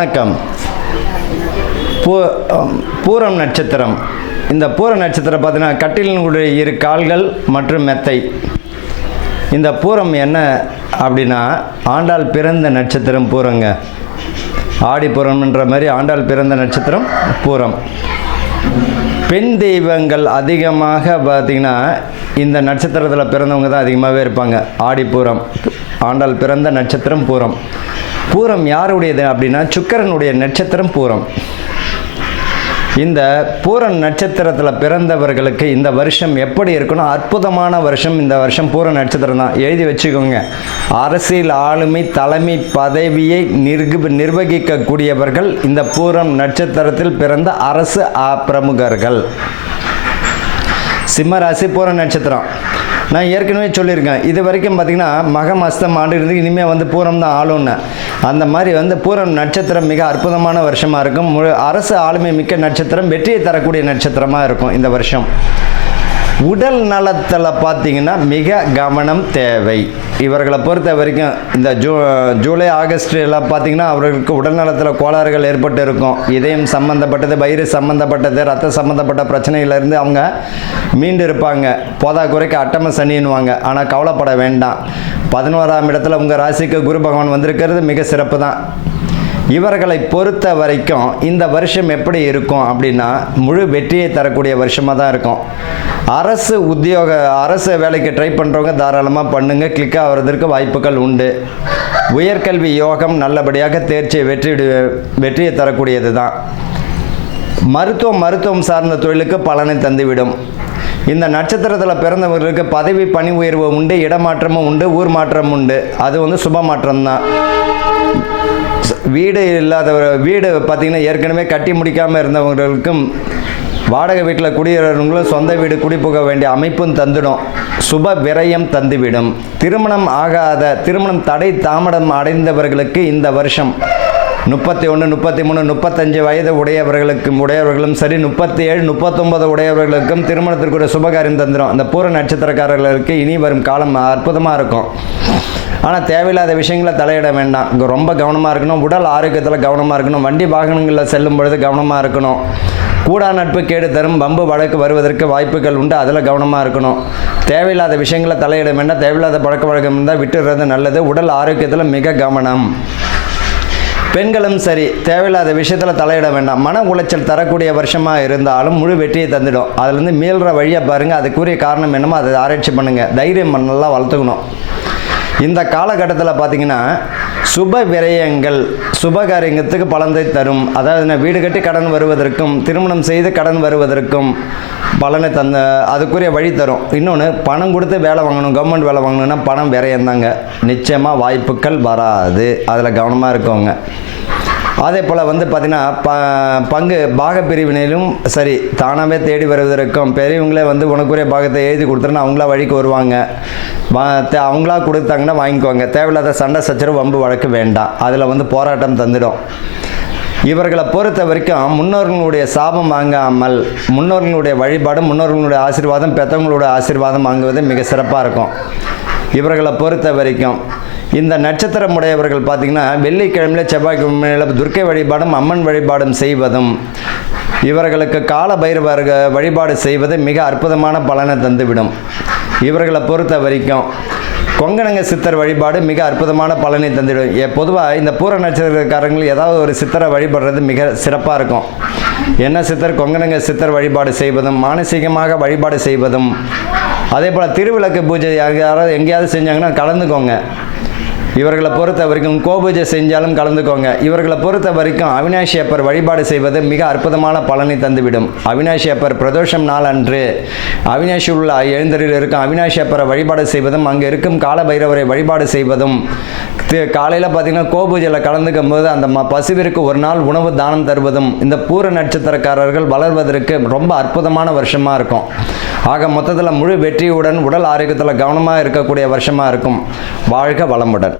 வணக்கம். பூரம் நட்சத்திரம். இந்த பூர நட்சத்திரம் பார்த்தீங்கன்னா கட்டிலினுடைய இரு கால்கள் மற்றும் மெத்தை. இந்த பூரம் என்ன அப்படின்னா ஆண்டாள் பிறந்த நட்சத்திரம் பூரங்க. ஆடிப்பூரம்ன்ற மாதிரி ஆண்டாள் பிறந்த நட்சத்திரம் பூரம். பெண் தெய்வங்கள் அதிகமாக பார்த்திங்கன்னா இந்த நட்சத்திரத்தில் பிறந்தவங்க தான் அதிகமாகவே இருப்பாங்க. ஆடிப்பூரம், ஆண்டாள் பிறந்த நட்சத்திரம் பூரம். பூரம் யாருடையது அப்படின்னா சுக்கிரனுடைய நட்சத்திரம் பூரம். இந்த பூரம் நட்சத்திரத்தில் பிறந்தவர்களுக்கு இந்த வருஷம் எப்படி இருக்குன்னா அற்புதமான வருஷம். இந்த வருஷம் பூர நட்சத்திரம் தான், எழுதி வச்சுக்கோங்க. அரசியல் ஆளுமை தலைமை பதவியை நிர்வகிக்கக்கூடியவர்கள் இந்த பூரம் நட்சத்திரத்தில் பிறந்த அரசு பிரமுகர்கள். சிம்மராசி பூர நட்சத்திரம். நான் ஏற்கனவே சொல்லியிருக்கேன், இது வரைக்கும் பார்த்திங்கன்னா மகம் அஸ்தம் ஆண்டு இருந்து இனிமேல் பூரம் தான் ஆளுன்னு. அந்த மாதிரி பூரம் நட்சத்திரம் மிக அற்புதமான வருஷமாக இருக்கும். அரசு ஆளுமை மிக்க நட்சத்திரம், வெற்றியை தரக்கூடிய நட்சத்திரமாக இருக்கும் இந்த வருஷம். உடல் நலத்தில் பார்த்திங்கன்னா மிக கவனம் தேவை. இவர்களை பொறுத்த வரைக்கும் இந்த ஜூலை ஆகஸ்ட் எல்லாம் பார்த்திங்கன்னா அவர்களுக்கு உடல் நலத்தில் கோளாறுகள் ஏற்பட்டு இருக்கும். இதயம் சம்மந்தப்பட்டது, வயிறு சம்மந்தப்பட்டது, ரத்த சம்மந்தப்பட்ட பிரச்சனையிலேருந்து அவங்க மீண்டு இருப்பாங்க. போதா குறைக்கு அட்டம சனின்னுவாங்க. ஆனால் கவலைப்பட வேண்டாம். 11ஆம் இடத்துல உங்கள் ராசிக்கு குரு பகவான் வந்திருக்கிறது மிக சிறப்பு தான். இவர்களை பொறுத்த வரைக்கும் இந்த வருஷம் எப்படி இருக்கும் அப்படின்னா முழு வெற்றியை தரக்கூடிய வருஷமாக தான் இருக்கும். அரசு வேலைக்கு ட்ரை பண்ணுறவங்க தாராளமாக பண்ணுங்க, கிளிக் ஆகிறதுக்கு வாய்ப்புகள் உண்டு. உயர்கல்வி யோகம் நல்லபடியாக தேர்ச்சி வெற்றியை தரக்கூடியது தான். மருத்துவம் சார்ந்த தொழிலுக்கு பலனை தந்துவிடும். இந்த நட்சத்திரத்தில் பிறந்தவர்களுக்கு பதவி பணி உயர்வு உண்டு, இடமாற்றமும் உண்டு, ஊர் மாற்றம் உண்டு. அது சுப மாற்றம் தான். வீடு பார்த்திங்கன்னா ஏற்கனவே கட்டி முடிக்காமல் இருந்தவர்களுக்கும் வாடகை வீட்டில் குடியேறவங்களும் சொந்த வீடு குடிபுக வேண்டிய அமைப்பும் தந்துடும். சுப விரயம் தந்துவிடும். திருமணம் தடை தாமதம் அடைந்தவர்களுக்கு இந்த வருஷம் 31, 33, 35 வயது உடையவர்களும் சரி, 37, 39 உடையவர்களுக்கும் திருமணத்திற்குரிய சுபகாரியம் தந்துடும். அந்த பூர நட்சத்திரக்காரர்களுக்கு இனி வரும் காலம் அற்புதமாக இருக்கும். ஆனால் தேவையில்லாத விஷயங்களை தலையிட வேண்டாம். இங்கே ரொம்ப கவனமாக இருக்கணும். உடல் ஆரோக்கியத்தில் கவனமாக இருக்கணும். வண்டி வாகனங்களில் செல்லும் பொழுது கவனமாக இருக்கணும். கூடா நட்பு கேடு தரும். வம்பு வழக்கு வருவதற்கு வாய்ப்புகள் உண்டு, அதில் கவனமாக இருக்கணும். தேவையில்லாத விஷயங்களை தலையிட வேண்டாம். தேவையில்லாத பழக்க வழக்கம் இருந்தால் விட்டுறது நல்லது. உடல் ஆரோக்கியத்தில் மிக கவனம். பெண்களும் சரி, தேவையில்லாத விஷயத்தில் தலையிட வேண்டாம். மன உளைச்சல் தரக்கூடிய வருஷமாக இருந்தாலும் முழு வெற்றியை தந்துடும். அதுலேருந்து மீள்ற வழியை பாருங்கள். அதுக்குரிய காரணம் என்னமோ அதை ஆராய்ச்சி பண்ணுங்கள். தைரியம் நல்லா வளர்த்துக்கணும். இந்த காலகட்டத்தில் பார்த்திங்கன்னா சுப விரயங்கள் சுபகாரியத்துக்கு பலனை தரும். அதாவது வீடு கட்டி கடன் வருவதற்கும், திருமணம் செய்து கடன் வருவதற்கும் பலனை அதுக்குரிய வழி தரும். இன்னொன்று, பணம் கொடுத்து வேலை வாங்கணும், கவர்மெண்ட் வேலை வாங்கணும்னா பணம் விரயம் தாங்க. நிச்சயமாக வாய்ப்புகள் வராது, அதில் கவனமாக இருக்கவங்க. அதே போல் பார்த்திங்கன்னா பங்கு பாக பிரிவினையிலும் சரி, தானாகவே தேடி வருவதற்கும் பெரியவங்களே உனக்குரிய பாகத்தை எழுதி கொடுத்துருன்னா அவங்களா வழிக்கு வருவாங்க. அவங்களா கொடுத்தாங்கன்னா வாங்கிக்குவாங்க. தேவையில்லாத சண்டை சச்சரவு வம்பு வழக்கு வேண்டாம். அதில் போராட்டம் தந்துடும். இவர்களை பொறுத்த வரைக்கும் முன்னோர்களுடைய சாபம் வாங்காமல் முன்னோர்களுடைய வழிபாடும் முன்னோர்களுடைய ஆசீர்வாதம் பெற்றவங்களுடைய ஆசீர்வாதம் வாங்குவது மிக சிறப்பாக இருக்கும். இவர்களை பொறுத்த வரைக்கும் இந்த நட்சத்திரம் உடையவர்கள் பார்த்திங்கன்னா வெள்ளிக்கிழமையில் செவ்வாய்க்கிழமையில் துர்க்கை வழிபாடும் அம்மன் வழிபாடும் செய்வதும் இவர்களுக்கு கால பைரவர் வழிபாடு செய்வது மிக அற்புதமான பலனை தந்துவிடும். இவர்களை பொறுத்த வரைக்கும் கொங்கணங்க சித்தர் வழிபாடு மிக அற்புதமான பலனை தந்துவிடும். பொதுவாக இந்த பூர நட்சத்திரக்காரங்கள் ஏதாவது ஒரு சித்தரை வழிபடுறது மிக சிறப்பாக இருக்கும். என்ன சித்தர்? கொங்கணங்க சித்தர் வழிபாடு செய்வதும் மானசீகமாக வழிபாடு செய்வதும். அதே போல் திருவிளக்கு பூஜை யாராவது எங்கேயாவது செஞ்சாங்கன்னா கலந்துக்கோங்க. இவர்களை பொறுத்த வரைக்கும் கோபூஜை செஞ்சாலும் கலந்துக்கோங்க. இவர்களை பொறுத்த வரைக்கும் அவினாஷி அப்பர் வழிபாடு செய்வது மிக அற்புதமான பலனை தந்துவிடும். அவினாஷி அப்பர் பிரதோஷம் நாள் அன்று அவினாஷி உள்ள எழுந்தரில் இருக்கும் அவினாஷி அப்பரை வழிபாடு செய்வதும், அங்கே இருக்கும் கால பைரவரை வழிபாடு செய்வதும், காலையில் பார்த்திங்கன்னா கோபூஜையில் கலந்துக்கும் போது அந்த பசுவிற்கு ஒரு நாள் உணவு தானம் தருவதும் இந்த பூர நட்சத்திரக்காரர்கள் வளர்வதற்கு ரொம்ப அற்புதமான வருஷமாக இருக்கும். ஆக மொத்தத்தில் முழு வெற்றியுடன் உடல் ஆரோக்கியத்தில் கவனமாக இருக்கக்கூடிய வருஷமாக இருக்கும். வாழ்க வளமுடன்.